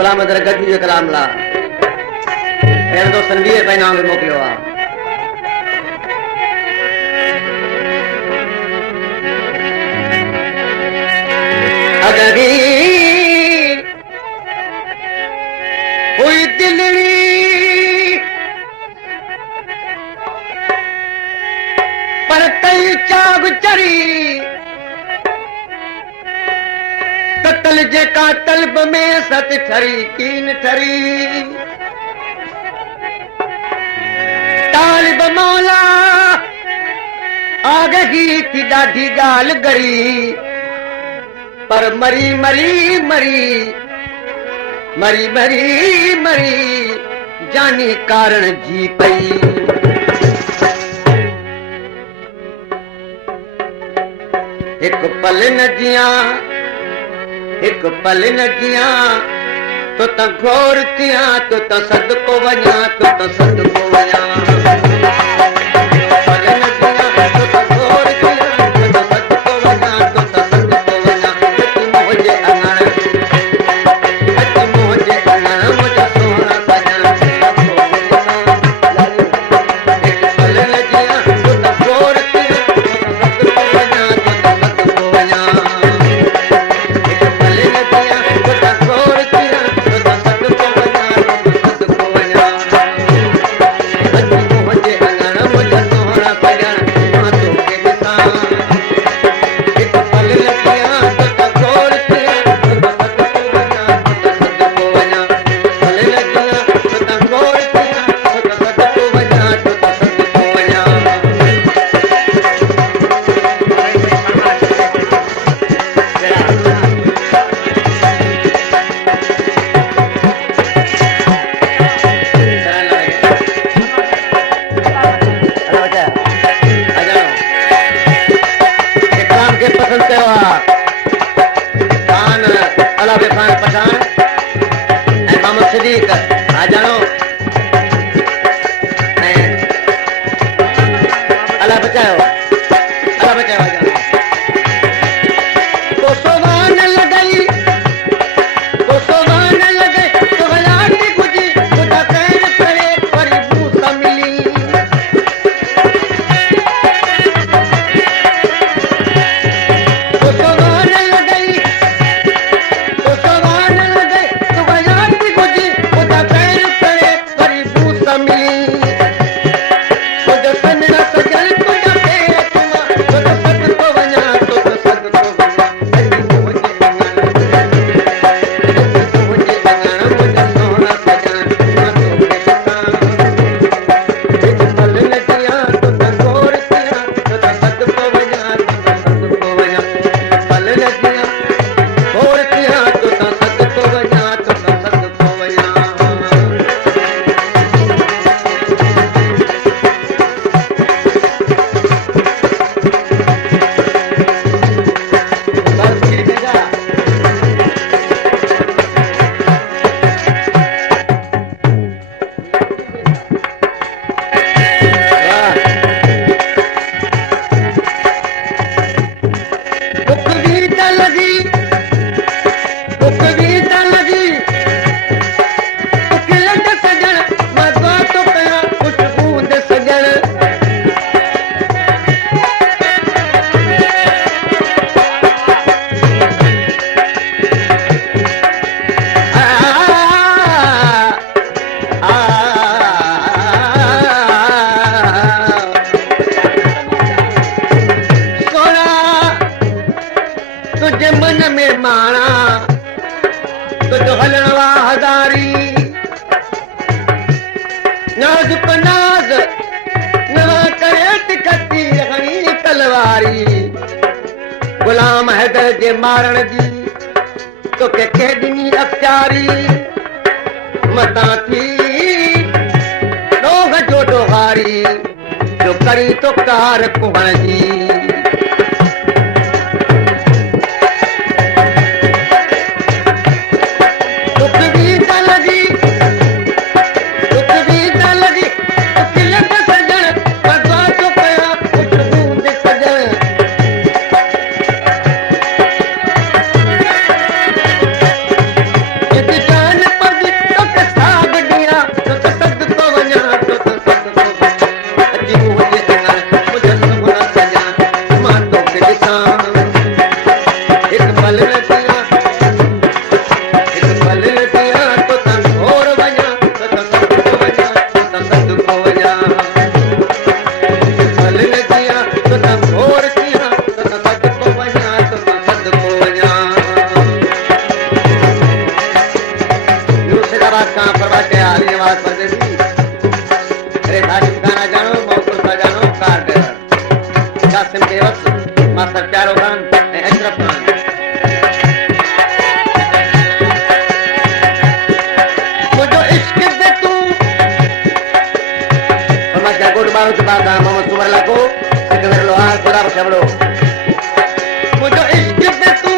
गुलाम दर गड्डी जो कलाम ला अहिड़े दोस्तनि 20 पैना में मोकिलियो आहे। अगरी हुई दिलड़ी पर कई चाग चरी कतल जेका तलब में सत ठरी कीन ठरी तालिब मौला आगही थी ॾाढी ॻाल्हि गरी पर मरी मरी मरी मरी मरी मरी जानी कारण जी पई। एक पल न जिया एक पल न जिया तो त घोर थिया तो त सदको वञा तो त सदको वञा गुलाम हैदर जे मारण जी तो के केडनी अख्तियारी मता थी डोग जो डोहारी जो करी तो कार कुहण जी जान नवाज कहाँ फरमा के अली नवाज परदेसी अरे दाशिम खाना जानो मौसूसा जानो कार ड्राइवर कासिम देवस मास्टर प्यारो खान अशरफ खान मुझो इश्क दे तू फरमा क्या गोड मारो के बाद मोहम्मद सुमर लाको सिकंदर लोहार खुदा बखबड़ो मुझो इश्क दे तू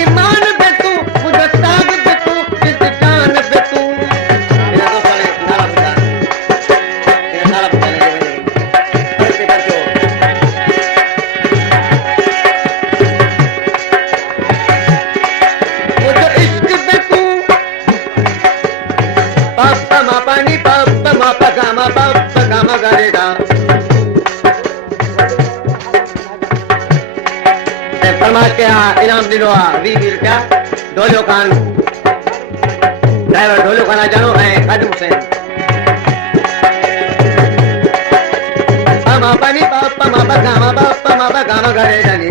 ईमान दे तू मुझो साग दे तू जिद जान दे तू मेरा दोस्त ने नाला बताने पढ़ते पढ़ते मुझो इश्क दे तू पापा मा पानी पापा मा पगामा गरेगा फरमाश के इनाम दिलो वी क्या ढोलो खान ड्राइवर ढोलो खाना जानो है खादिम हुसैन पामा पानी पापा मा पगामा घरे जानी